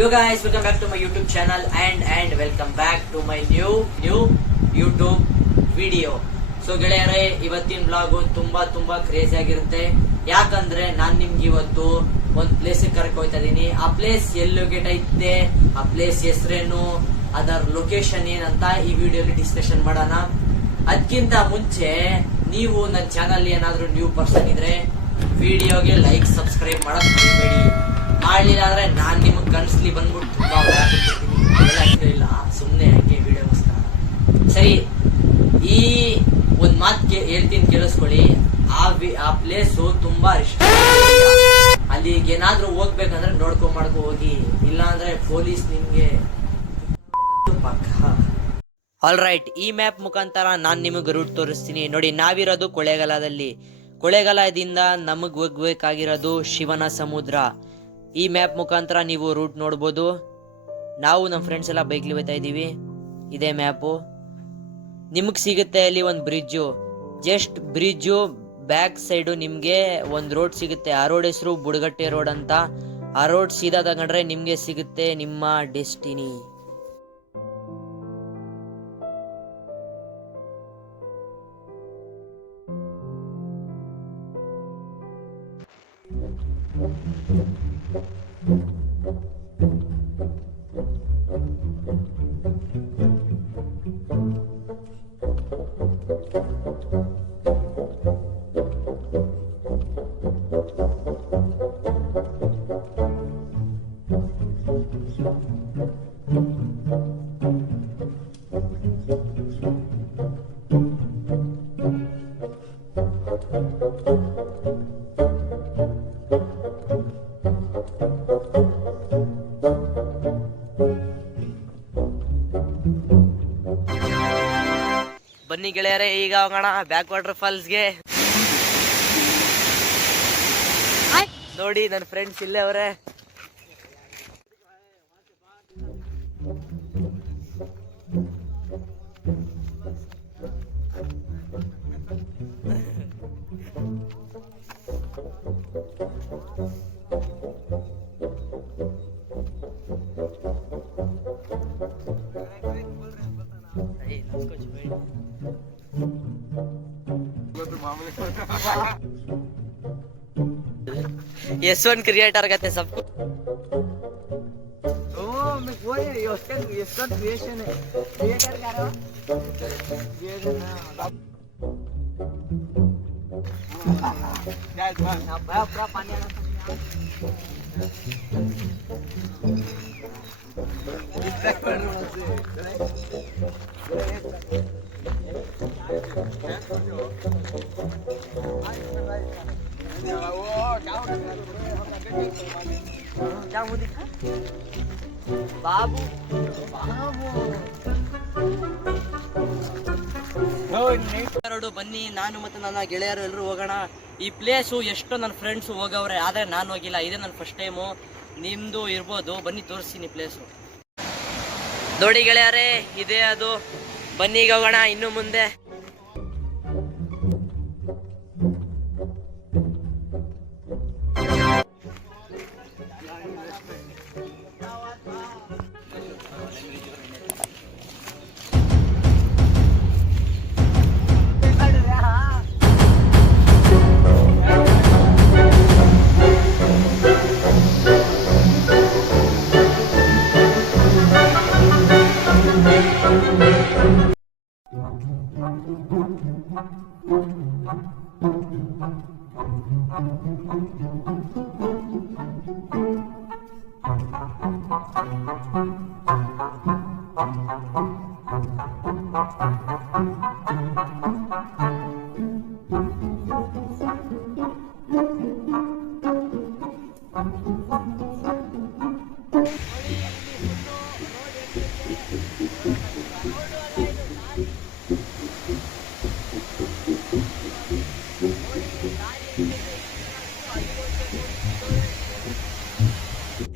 Yo guys, welcome back to my YouTube channel and welcome back to my new YouTube video. So ಗೆಳೆಯರೇ, ಇವತ್ತಿನ blog ತುಂಬಾ crazy ಆಗಿರುತ್ತೆ. ಯಾಕಂದ್ರೆ ನಾನ್ ನಿಮ್ಗೆ ಇವತ್ತು ಒಂದ್ ಪ್ಲೇಸ್ ಕರ್ಕ ಹೋಗ್ತಾ ಇದೀನಿ. ಆ ಪ್ಲೇಸ್ ಎಲ್ಲಿ ಲೊಕೇಟ್ ಐತೆ, ಆ ಪ್ಲೇಸ್ ಹೆಸರೇನು, ಅದರ ಲೊಕೇಶನ್ ಏನಂತ ಈ ವಿಡಿಯೋಲಿ ಡಿಸ್ಕಷನ್ ಮಾಡೋಣ. ಅದಕ್ಕಿಂತ ಮುಂಚೆ ನೀವು ನನ್ನ ಚಾನಲ್ ಏನಾದ್ರೂ ನ್ಯೂ ಪರ್ಸನ್ ಇದ್ರೆ ವಿಡಿಯೋಗೆ ಲೈಕ್ ಸಬ್ಸ್ಕ್ರೈಬ್ ಮಾಡೋದು ಮರಿಬೇಡಿ. ಮಾಡ್ಲಿಲ್ಲ ಅಂದ್ರೆ ನಾನ್ ನಿಮಗ್ ಕನ್ಸ್ಲಿ ಬಂದ್ಬಿಟ್ಟು ತುಂಬಾ ಇಲ್ಲ, ಸುಮ್ನೆ ಹಂಗೆ ವಿಡಿಯೋಗೋಸ್ಕರ. ಸರಿ, ಈ ಒಂದ್ ಮಾತು ಹೇಳ್ತೀನಿ, ಕೇಳಿಸ್ಕೊಳ್ಳಿ. ಆ ಪ್ಲೇಸು ತುಂಬಾ ಇಷ್ಟ. ಅಲ್ಲಿಗೆ ಏನಾದ್ರೂ ಹೋಗ್ಬೇಕಂದ್ರೆ ಮಾಡ್ಕೊ ಹೋಗಿ, ಇಲ್ಲ ಅಂದ್ರೆ ಪೊಲೀಸ್ ನಿಮ್ಗೆ ಪಕ್ಕ. ಆಲ್ ರೈಟ್, ಈ ಮ್ಯಾಪ್ ಮುಖಾಂತರ ನಾನ್ ನಿಮಗೆ ರೂಟ್ ತೋರಿಸ್ತೀನಿ. ನೋಡಿ, ನಾವಿರೋದು ಕೊಳ್ಳೇಗಾಲದಲ್ಲಿ. ಕೊಳ್ಳೇಗಾಲದಿಂದ ನಮಗ್ ಹೋಗ್ಬೇಕಾಗಿರೋದು ಶಿವನ ಸಮುದ್ರ. ಈ ಮ್ಯಾಪ್ ಮುಖಾಂತರ ನೀವು ರೂಟ್ ನೋಡ್ಬೋದು. ನಾವು ನಮ್ಮ ಫ್ರೆಂಡ್ಸ್ ಎಲ್ಲ ಬೈಕ್ಲಿ ಹೋಗ್ತಾ ಇದೀವಿ. ಇದೇ ಮ್ಯಾಪು. ನಿಮಗ್ ಸಿಗುತ್ತೆ ಅಲ್ಲಿ ಒಂದು bridge. Just bridge back side ನಿಮ್ಗೆ ಒಂದು ರೋಡ್ ಸಿಗುತ್ತೆ. ಆ ರೋಡ್ ಹೆಸರು ಬುಡಗಟ್ಟೆ ರೋಡ್ ಅಂತ. ಆ ರೋಡ್ ಸೀದಾ ತಗೊಂಡ್ರೆ ನಿಮ್ಗೆ ಸಿಗುತ್ತೆ ನಿಮ್ಮ ಡೆಸ್ಟಿನಿ. ಬನ್ನಿ ಗೆಳೆಯರೇ, ಈಗ ಹೋಗೋಣ ಬ್ಯಾಕ್ ವಾಟರ್ ಫಾಲ್ಸ್ಗೆ. ನೋಡಿ, ನನ್ನ ಫ್ರೆಂಡ್ಸ್ ಇಲ್ಲೇ ಅವರೇ. S1 क्रिएटर कहते हैं सबको. वो S1 क्रिएशन है. क्रिएटर क्या रहा? ये ना पूरा पानी आ रहा बाबू. ಬನ್ನಿ, ನಾನು ಮತ್ತೆ ನನ್ನ ಗೆಳೆಯರು ಎಲ್ಲರೂ ಹೋಗೋಣ. ಈ ಪ್ಲೇಸು ಎಷ್ಟೋ ನನ್ನ ಫ್ರೆಂಡ್ಸ್ ಹೋಗವ್ರೆ, ಆದ್ರೆ ನಾನು ಹೋಗಿಲ್ಲ. ಇದೇ ನನ್ನ ಫಸ್ಟ್ ಟೈಮು. ನಿಮ್ದು ಇರ್ಬೋದು, ಬನ್ನಿ ತೋರಿಸ್ತೀನಿ ಪ್ಲೇಸು. ನೋಡಿ ಗೆಳೆಯರೇ, ಇದೇ ಅದು. ಬನ್ನಿ ಈಗ ಹೋಗೋಣ ಇನ್ನು ಮುಂದೆ.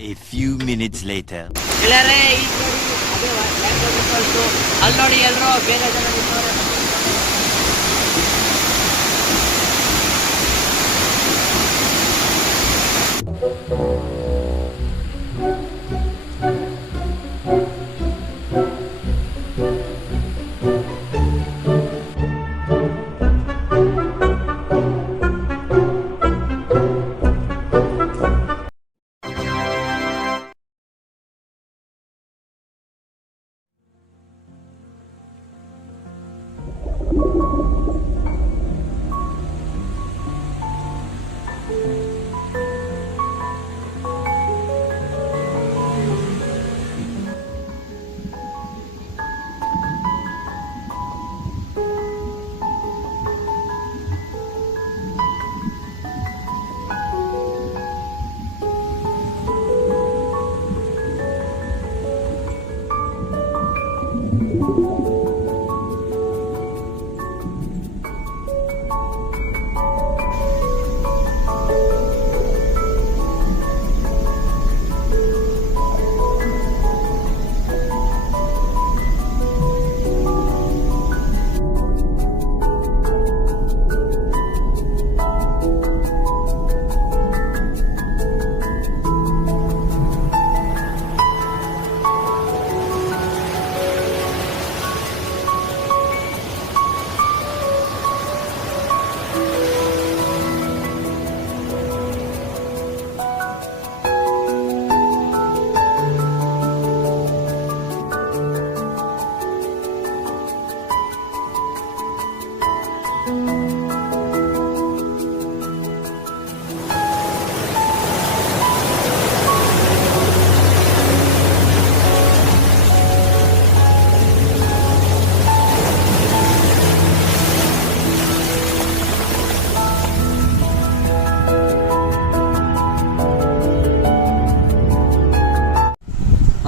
A few minutes later. ಅಲ್ಲಿ ನೋಡಿ ಎಲ್ಲರೂ ಬೇರೆ ಜನ ನಿಂತವ್ರೆ.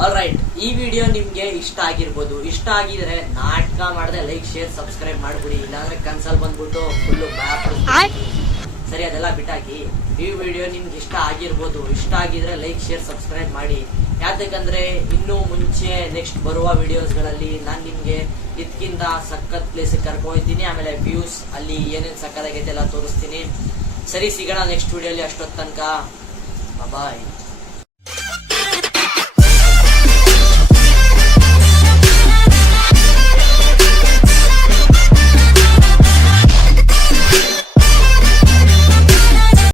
ಆಲ್ ರೈಟ್, ಈ ವಿಡಿಯೋ ನಿಮ್ಗೆ ಇಷ್ಟ ಆಗಿರ್ಬೋದು. ಇಷ್ಟ ಆಗಿದ್ರೆ ನಾಟಕ ಮಾಡದೆ ಲೈಕ್ ಶೇರ್ ಸಬ್ಸ್ಕ್ರೈಬ್ ಮಾಡ್ಬಿಡಿ, ಇಲ್ಲಾಂದ್ರೆ ಕನ್ಸಲ್ ಬಂದ್ಬಿಟ್ಟು ಫುಲ್ಲು ಸರಿ ಅದೆಲ್ಲ ಬಿಟ್ಟಾಕಿ. ಈ ವಿಡಿಯೋ ನಿಮ್ಗೆ ಇಷ್ಟ ಆಗಿರ್ಬೋದು. ಇಷ್ಟ ಆಗಿದ್ರೆ ಲೈಕ್ ಶೇರ್ ಸಬ್ಸ್ಕ್ರೈಬ್ ಮಾಡಿ. ಯಾಕಂದ್ರೆ ಇನ್ನು ಮುಂಚೆ ನೆಕ್ಸ್ಟ್ ಬರುವ ವಿಡಿಯೋಸ್ಗಳಲ್ಲಿ ನಾನು ನಿಮ್ಗೆ ಇದಕ್ಕಿಂತ ಸಖತ್ ಪ್ಲೇಸ್ ಕರ್ಕೊಂಡಿದ್ದೀನಿ. ಆಮೇಲೆ ವ್ಯೂಸ್ ಅಲ್ಲಿ ಏನೇನ್ ಸಖತ್ತಾಗೈತೆ ಎಲ್ಲ ತೋರಿಸ್ತೀನಿ. ಸರಿ, ಸಿಗೋಣ ನೆಕ್ಸ್ಟ್ ವಿಡಿಯೋಲಿ. ಅಷ್ಟೊತ್ತು ತನಕ ಬಾಯ್.